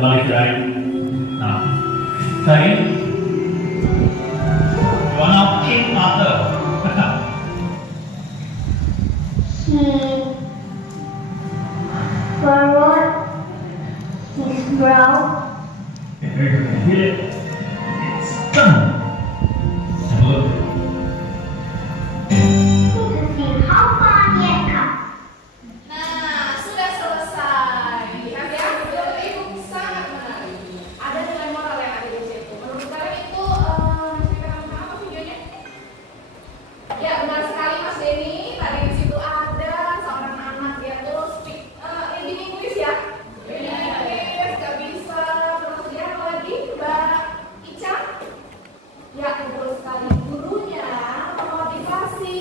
Emang dikirain. Nah, saya you wanna kick mother. He furrowed his brow. Very good. Hit it. It's done. Have a look. To see how far he had come. Nah, sudah selesai. Lihat ya, Bapak Ibu sangat menarik. Ada nilai moral yang ada di situ. Menurut kalian itu ceritakan tentang apa videonya? Ya, benar sekali Mas Denny. Tadi di situ ada seorang anak dia tuh speak reading English ya. Reading English gak bisa. Terus dia apa lagi? Mbak Ica? Ya, betul sekali. Gurunya memotivasi,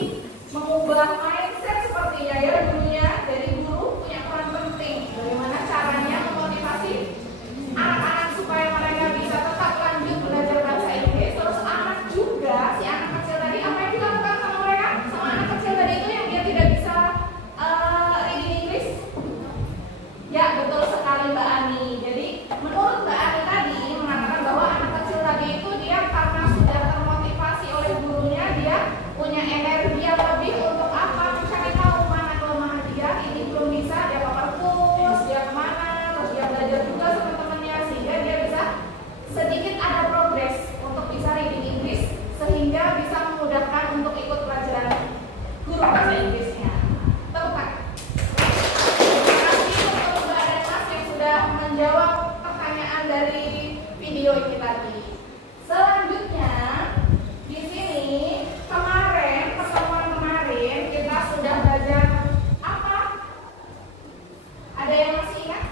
mengubah mindset sepertinya ya gurunya. Jadi guru punya peran penting. Bagaimana caranya memotivasi anak-anak supaya mereka bisa tetap lanjut belajar bahasa Inggris. Terus anak juga, si anak kecil tadi apa yang dilakukan sama mereka? Sama anak kecil tadi itu yang dia tidak bisa reading English. Ya betul sekali Mbak Ani. Jadi menurut Mbak Ani tadi mengatakan bahwa anak kecil tadi itu dia karena sudah termotivasi oleh gurunya, dia punya energi yang lebih untuk apa? Mencari tahu mana kelemahan dia. Ini belum bisa, dia ke perpus, dia kemana, terus dia belajar juga sama temannya sehingga dia bisa sedikit ada progres untuk bisa reading English sehingga bisa memudahkan untuk ikut pelajaran guru bahasa Inggrisnya. Tepat. Terima kasih untuk Mbak dan Mas yang sudah menjawab pertanyaan dari video ini tadi. Selanjutnya di sini pertemuan kemarin kita sudah belajar apa? Ada yang masih ingat?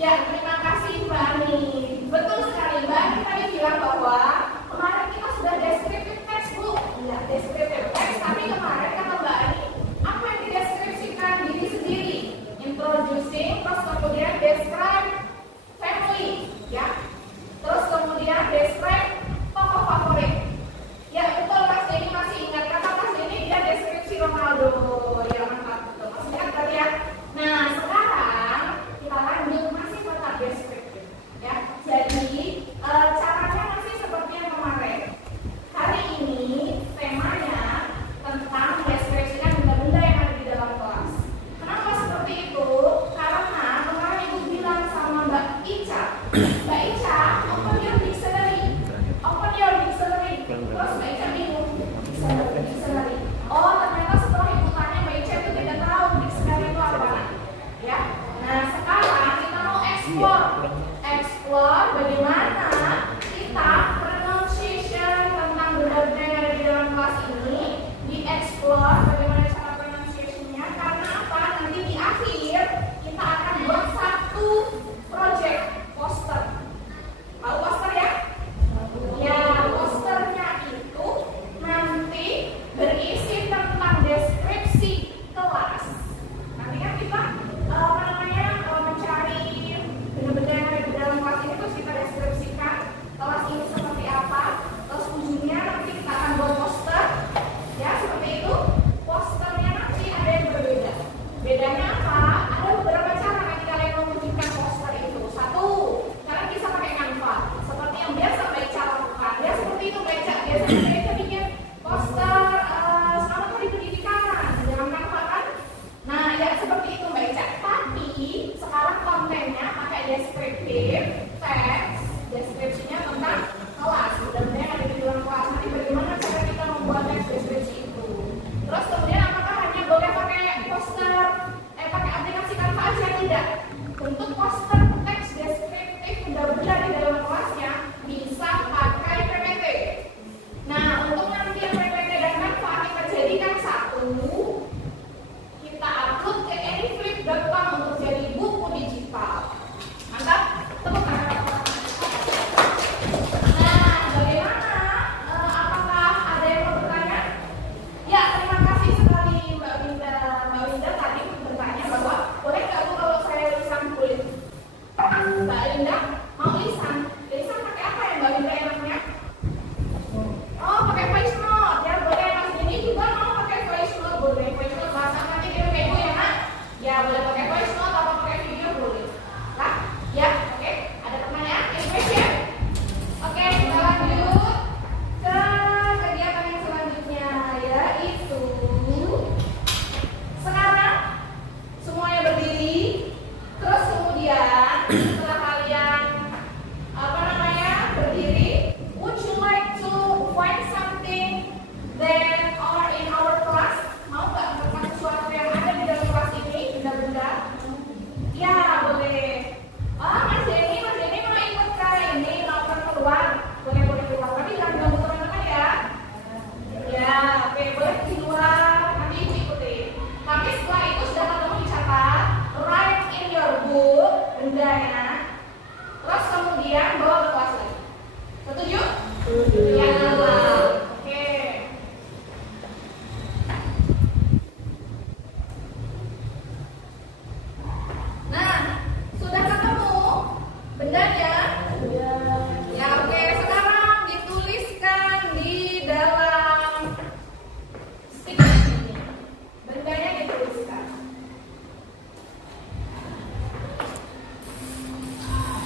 Ya, terima kasih Mbak Ani. Betul sekali Mbak Ani tadi bilang bahwa kemarin kita sudah descriptive text Bu. Ya, descriptive text. Tapi kemarin kata Mbak Ani, apa yang dideskripsikan diri sendiri? Introducing, terus kemudian describe family, ya. Terus kemudian describe tokoh favorit. Ya betul Mas Denny masih ingat kata Mas Denny dia deskripsi Ronaldo. Ya mantap betul. Masih ingat tadi ya. Nah sekarang kita lanjut masih tetap deskriptif. Ya jadi caranya masih seperti yang kemarin. Hari ini temanya tentang deskripsikan benda-benda yang ada di dalam kelas. Kenapa seperti itu? Karena kemarin Ibu bilang sama Mbak Ica, Mbak Ica, open your dictionary. Open your dictionary. Terus Mbak Ica bingung, dictionary. Oh ternyata setelah Ibu tanya Mbak Ica itu tidak tahu dictionary itu apa. Ya. Nah sekarang kita mau explore bagaimana kita pronunciation tentang benda-benda yang ada di dalam kelas ini. Di-explore bagaimana cara pronunciation-nya. Karena apa? Nanti di akhir kita akan buat satu project poster. Tahu poster ya? Ya, posternya itu nanti berisi tentang deskripsi kelas. Nanti kan kita mencari benda-benda yang ada di dalam kelas ini terus kita deskripsikan kelas ini seperti setelah kalian berdiri, would you like to find something that are in our class? Mau nggak menemukan sesuatu yang ada di dalam kelas ini, benda-benda? Ya, boleh. Mas Denny mau ikut kali ini, mau keluar, boleh keluar. Tapi jangan ganggu teman-teman ya. Ya, oke, boleh keluar. Nanti ibu ikutin. Tapi setelah itu sudah ketemu dicatat, write in your book bendanya. Terus kemudian bawa ke kelas lagi. Setuju? Ya, oke. Nah, sudah ketemu bendanya? Ya, oke. Sekarang dituliskan di dalam stiker ini. Bendanya dituliskan.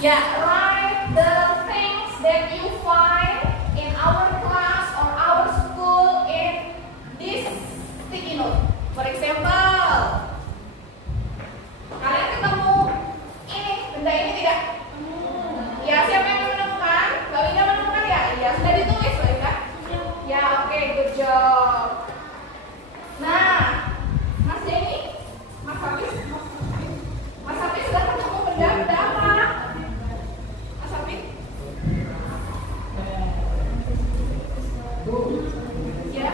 Ya, write the things that you find in our class or our school in this sticky note. For example, kalian ketemu ini, benda ini tidak? Ya, siapa yang menemukan? Mbak Winda menemukan ya? Ya, sudah ditulis Mbak Winda? Ya, oke, good job. Nah, Mas Denny, Mas Hafiz sudah ketemu benda-benda apa? Mas Hafiz? Ya.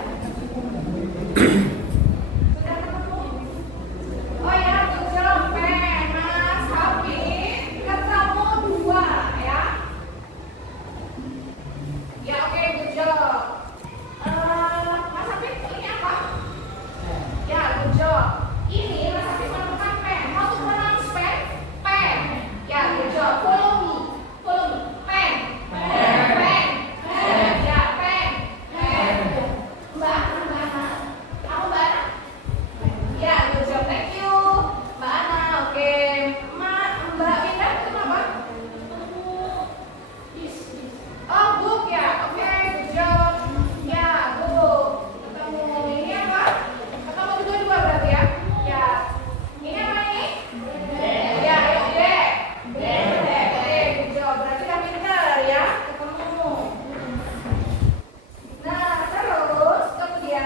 Sudah ketemu? Oh ya, good job, pen. Mas Hafiz ketemu 2 ya. Ya, oke, good job. Mas Hafiz, ini apa? Ya, good job. Ini Mas Hafiz menemukan pen. How to pronounce pen? Pen. Ya, good job. Follow me. Pen. Ya, pen. Mbak Ana. Kamu Mbak Ana? Ya, good job. Thank you. Mbak Ana, oke. Mbak Winda, kenapa? Oh, book ya. Oke, good job. Ya, book. Ketemu ini apa? Ketemu dua-dua berarti ya? Ya. Ini apa ini? Ya, bed. Oke, good job. Berarti udah pintar ya. Ketemu. Nah, terus kemudian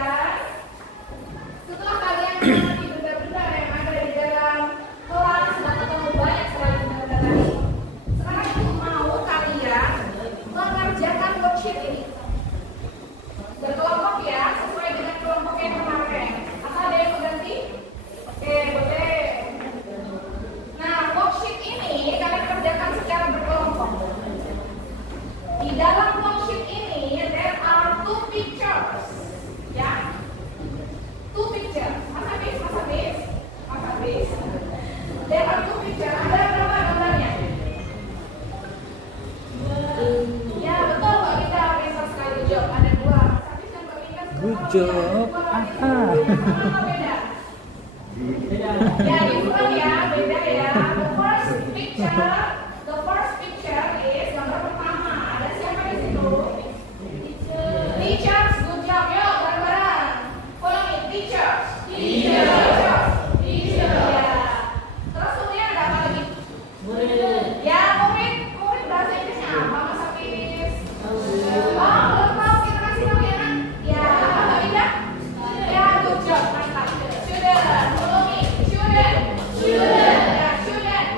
setelah kalian mengerti benda-benda yang ada di dalam kelas, sudah ketemu banyak sekali benda-benda tadi. Sekarang ibu mau kalian mengerjakan worksheet ini berkelompok ya, sesuai dengan kelompok yang kemarin. Apa ada yang mau ganti? Oke, boleh. Nah, worksheet ini kalian kerjakan secara berkelompok. Di dalam worksheet ini there are 2 pictures. Ya. 2 pictures. Mas Hafiz. There are 2 pictures. Ada berapa gambarnya? Ya, betul Mbak Winda. Besar sekali jawab. Ada 2. Mas Hafiz dan Mbak Winda sudah Good tahu job. ya, ada 2 Aha. Apa beda? Ya, different ya, beda ya. The first picture is gambar pertama. Ada siapa di situ? Teachers, good job. Yuk, bareng-bareng. Follow me, teachers. Ya. Terus kemudian ada apa lagi? Ya, murid bahasa Inggrisnya apa, Mas Hafiz? Oh, belum tahu, kita kasih tahu ya, Nak. Ya, apa Mbak Winda? Ya, good job, mantap. Student, follow me. Student. Ya, student.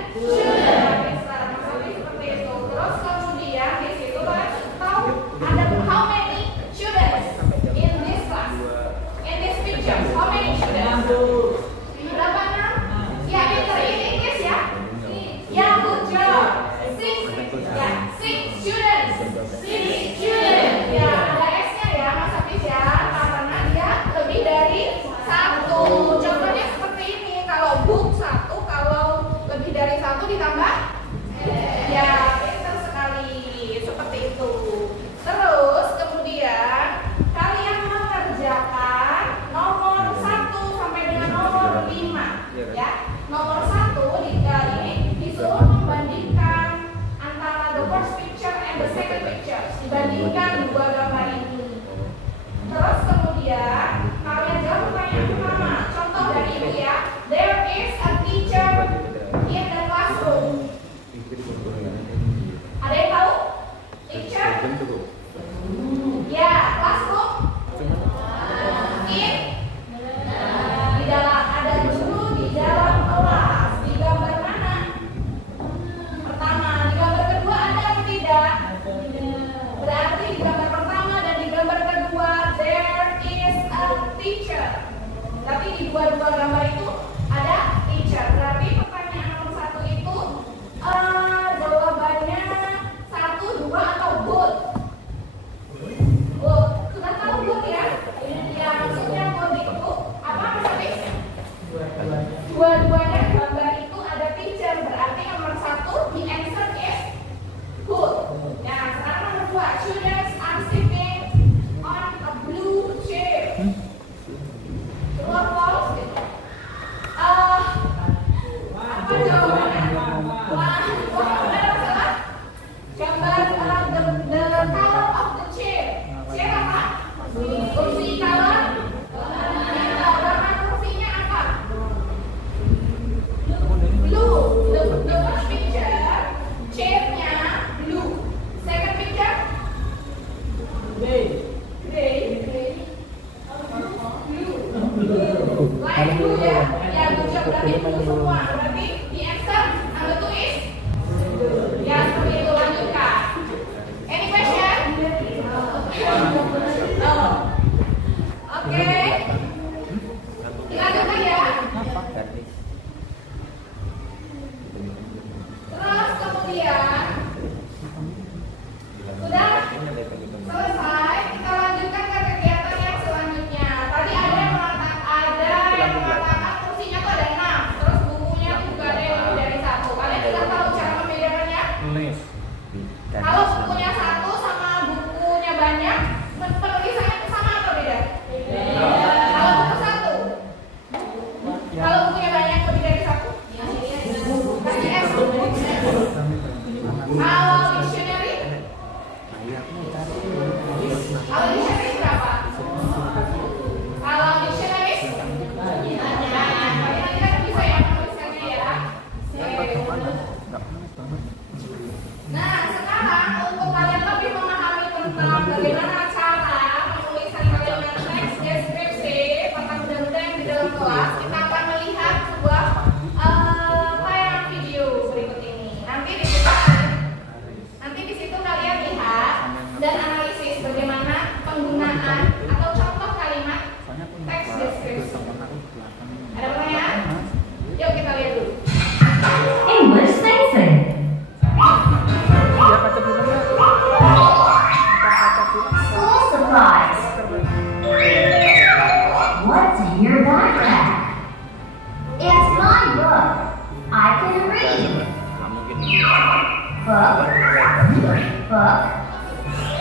Book.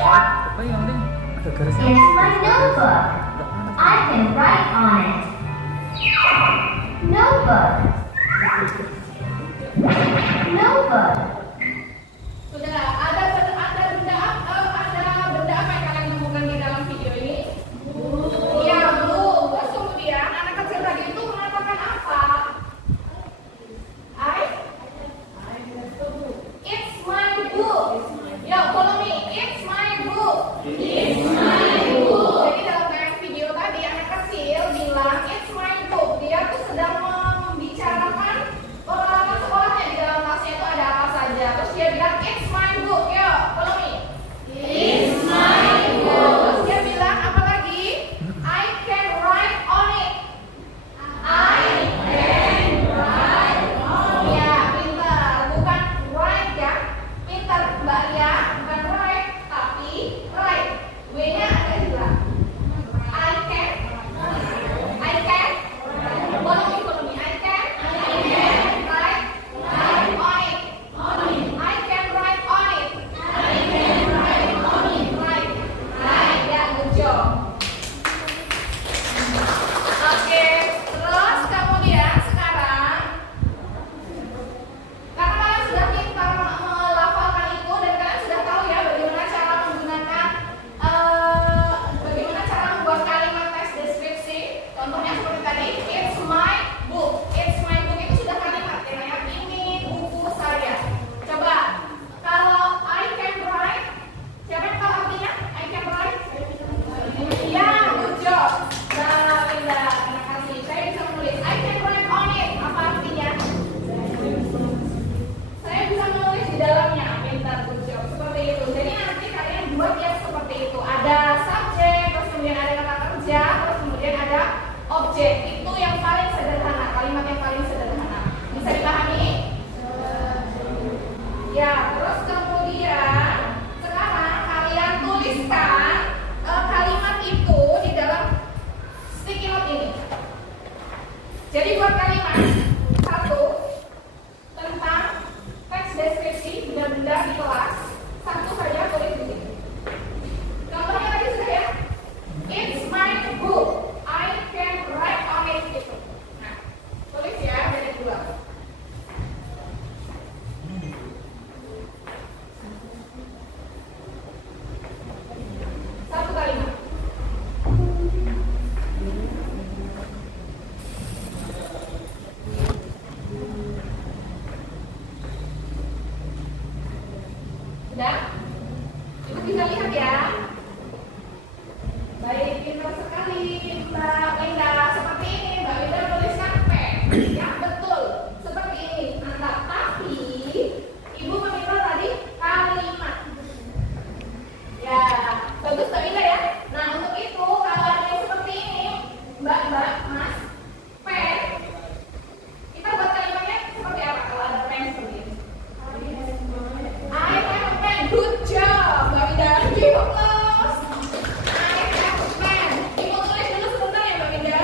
Apa yang penting ada garisnya? It's my notebook. I can write on it. Notebook. Notebook. Sudah ada benda apa yang kalian temukan di dalam video ini? Iya, Bu. Terus kemudian anak kecil tadi itu mengatakan apa? It's my book. Yo, follow me. It's my book. It's my book. Jadi dalam tayang video tadi anak kecil bilang it's my book. Dia tuh sedang membicarakan pengalaman sekolahnya di dalam kelasnya itu ada apa saja. Terus dia bilang it's my book. Yo, follow me. It's my book. Terus dia bilang apa lagi? I can write on it. I can write on it. Ya, pintar. Bukan write ya. Pintar Mbak Lia. Bukan write, tapi write. W-nya ada juga. I can. Follow me. I can write on it. I can write on it. Right. Ya, good job. Oke, terus kemudian sekarang karena kalian sudah pintar melafalkan itu dan kalian sudah tahu ya bagaimana cara menggunakan bagaimana cara membuat kalimat teks deskripsi. Contohnya seperti tadi, it's my book. It's my book itu sudah kalimat ya, ini buku saya. Coba kalau I can write, siapa yang tahu artinya? I can write? Ya, good job. Nah, Linda, terima kasih. Saya bisa menulis. I can write on it. Apa artinya? Saya bisa menulis di dalamnya. Pintar, good job. Seperti itu. Jadi nanti kalian buat yang seperti itu. Ada subjek, terus kemudian ada kata kerja, terus kemudian ada objek. Itu yang paling sederhana. Kalimat yang paling sederhana. Bisa dipahami? Ya, terus kemudian sekarang kalian tuliskan kalimat itu di dalam sticky note ini. Jadi buat kalimat satu tentang teks deskripsi benda-benda di kelas, satu saja tulis di sini. Contohnya tadi sudah ya. It's my book. I can write on it. Gitu. Nah, tulis ya dari dua. Satu kalimat. Sudah? Ibu bisa lihat ya. Baik, pintar sekali Mbak Linda. Seperti ini, Mbak Linda menuliskan P. Ya, betul. Seperti ini. Mantap. Tapi Ibu meminta tadi kalimat. Ya, bagus Mbak Linda ya. Nah, untuk itu kalau ada yang seperti ini, Mbak, Mas, P, kita buat kalimatnya seperti apa kalau ada pen seperti ini? I have a pen. Good job, Mbak Linda. Give applause. I have a pen. Ibu tulis dulu sebentar ya, Mbak Linda.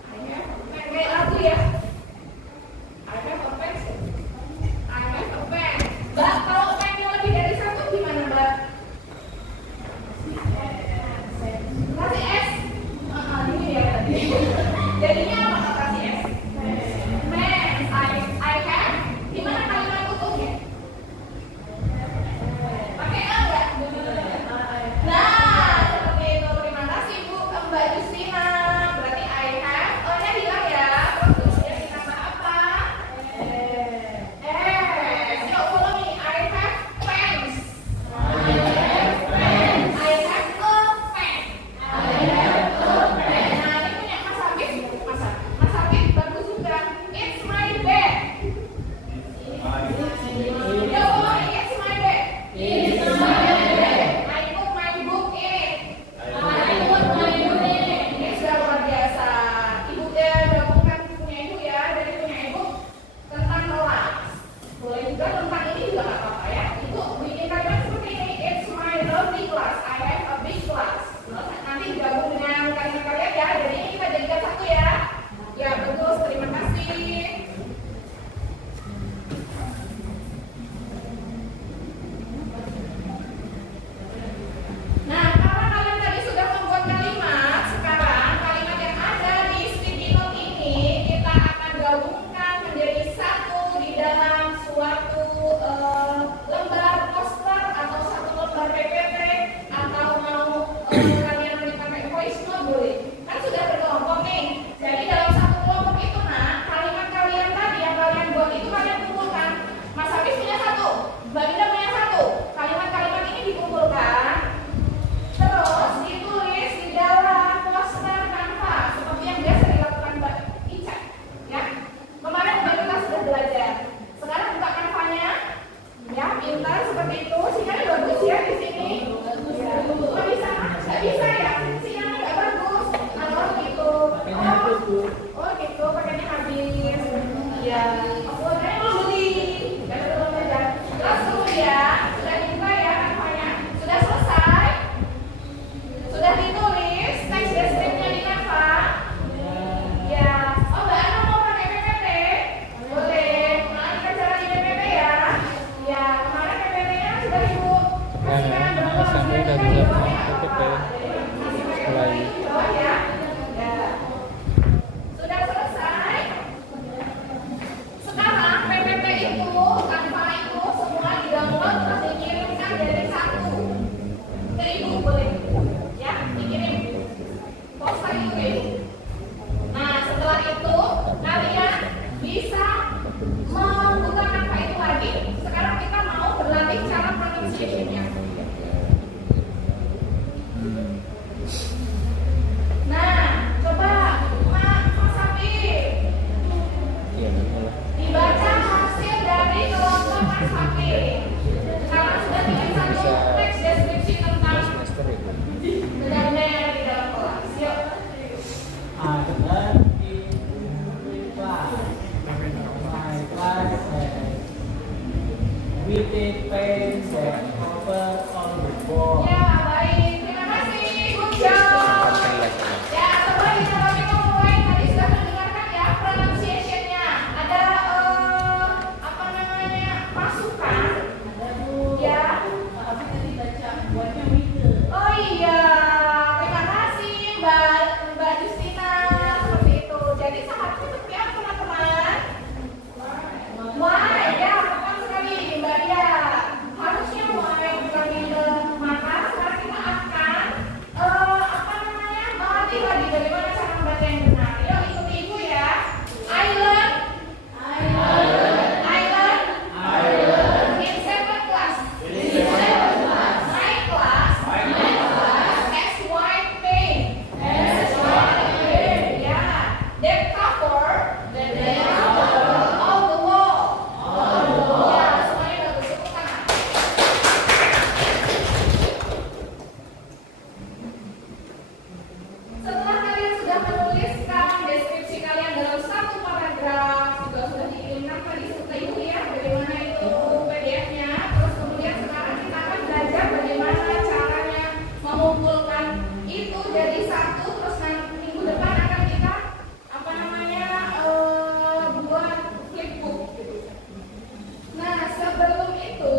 I have a pen. Kayak lagu ya. I have a pen. I have a pen. Mbak, kalau pennya lebih dari satu gimana, Mbak? Kasih S. Ini ya tadi. Jadinya apa kalau kasih S? Man, I have. Gimana kalimat utuhnya? Pakai A enggak? Nah, seperti itu. Terima kasih Bu, Mbak Justina. Berarti I have. O-nya hilang ya. Terus ya ditambah apa? Yuk follow me. I have pens. I have a pen. Nah, ini punya Mas Habib. Mas Habib bagus juga. It's my bed. Yo, follow me. It's my bed. It's my bed. I put my book in it. I put my book in it. Ini sudah luar biasa. Ibu gabungkan punya ibu ya dari punya ibu tentang kelas. Boleh juga tentang ini juga nggak apa-apa ya. Ibu bikin kalimat seperti ini. It's my lovely class. I have a big class. Terus nanti digabung dengan kalimat kalian ya. Jadi ini kita jadikan satu ya. Ya bagus. Terima kasih. Beauty paints that cover all the wall. Ya, baik. Terima kasih. Good job. Ya, coba kita lagi mulai. Tadi sudah mendengarkan ya pronunciation-nya. Ada apa namanya? Pasukan. Ya. Tapi tadi baca buatnya Mika. Oh iya. Terima kasih Mbak Justina. Seperti itu. Jadi seharusnya seperti apa teman-teman? Why? Ya, tepat sekali Mbak Dia. Harusnya why bukan middle. Maka sekarang kita akan apa namanya? Melatih lagi bagaimana cara membaca yang benar. Yuk ikuti ibu ya. Island. In seventh class. My class. As white paint. Yeah. That cover. All the wall. Ya, semuanya bagus. Tepuk tangan. Setelah kalian sudah menuliskan deskripsi kalian dalam satu paragraf, juga sudah dikirimkan tadi serta ibu ya, bagaimana itu PDF-nya. Terus kemudian sekarang kita akan belajar bagaimana caranya mengumpulkan itu jadi satu. Terus nanti minggu depan akan kita apa namanya buat flipbook. Nah sebelum itu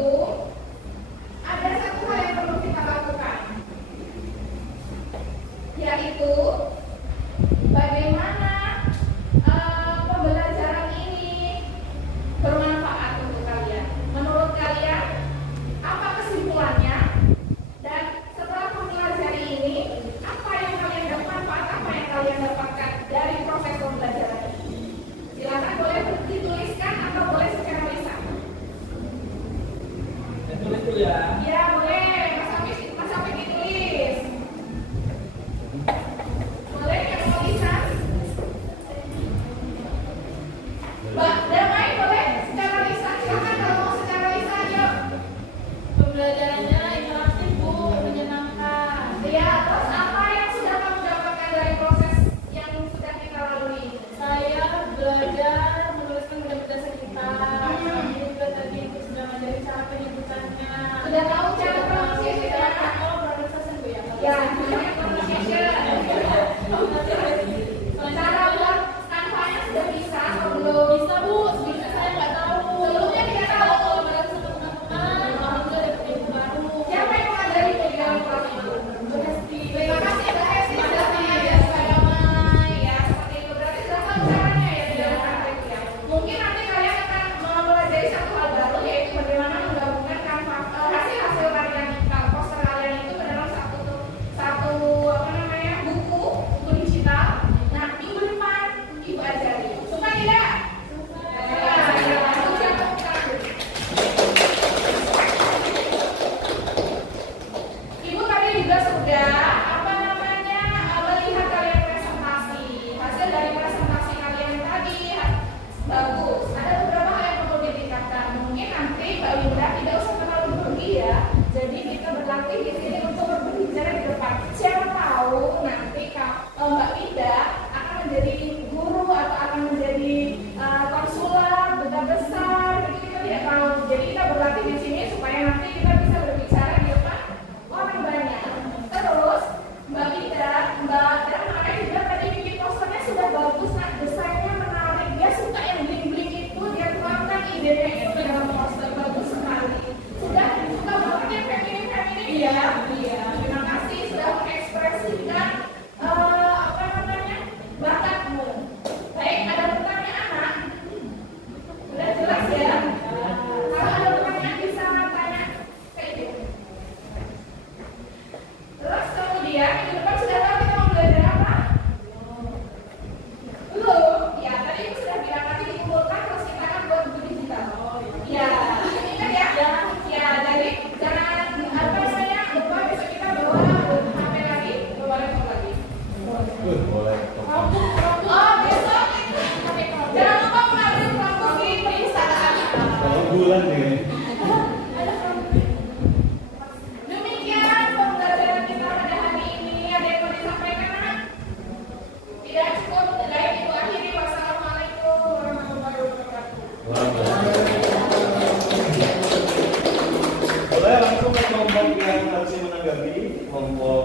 ada satu hal yang perlu kita lakukan, yaitu bagaimana pembelajaran ini bermanfaat untuk kalian. Menurut kalian, apa kesimpulannya? Dan setelah mempelajari ini, apa yang kalian dapat manfaat, apa yang kalian dapatkan dari proses pembelajaran ini? Silakan boleh dituliskan atau boleh secara lisan. Tulis dulu ya. Ya boleh, Mas Apik ditulis. Boleh yang mau lisan? Mbak Damai boleh secara lisan, silakan kalau mau secara lisan yuk. Pembelajarannya interaktif Bu, menyenangkan. Ya, terus apa yang sudah kamu dapatkan dari proses yang sudah kita lalui? Saya belajar menuliskan benda-benda sekitar. Ini juga tadi Ibu sudah mengajari cara penyebutannya. Sudah tahu cara pronunciation-nya? Oh, pronunciation Bu ya. Ya, namanya pronunciation. Cara buat kanvanya sudah bisa atau belum? Bisa Bu, sebelumnya saya nggak tahu. Sebelumnya tidak tahu. Kalau bareng sama teman-teman, alhamdulillah dapat ilmu baru. Siapa yang mengajari di dalam kelas itu? Terima kasih Mbak Hesti sudah mengajar Mbak Damai. Ya, seperti itu. Berarti sudah tahu caranya ya di dalam praktek ya. Mungkin nanti kalian akan mempelajari satu hal baru, yaitu bagaimana menggabungkan hasil-hasil kalian, poster kalian itu ke dalam satu apa namanya buku digital. Nah, minggu depan Ibu ajari. Suka tidak? Ibu tadi juga sudah apa namanya melihat kalian presentasi. Hasil dari presentasi kalian tadi bagus. Ada beberapa hal yang perlu ditingkatkan. Mungkin nanti Mbak Winda tidak usah terlalu berlebih ya. Jadi kita berlatih di sini untuk berbicara di depan. Siapa tahu nanti Mbak Winda akan menjadi guru atau akan menjadi konsulat duta besar. Itu kita tidak tahu. Jadi kita berlatih di sini supaya nanti kita bisa berbicara di depan orang banyak. Terus Mbak Winda, Mbak Damai juga tadi bikin posternya sudah bagus, nah desainnya menarik. Dia suka yang bling-bling itu, dia tuangkan idenya itu ke dalam poster, bagus sekali. Sudah suka banget yang feminin-feminin. Iya. Terima kasih sudah mengekspresikan apa namanya kami kelompok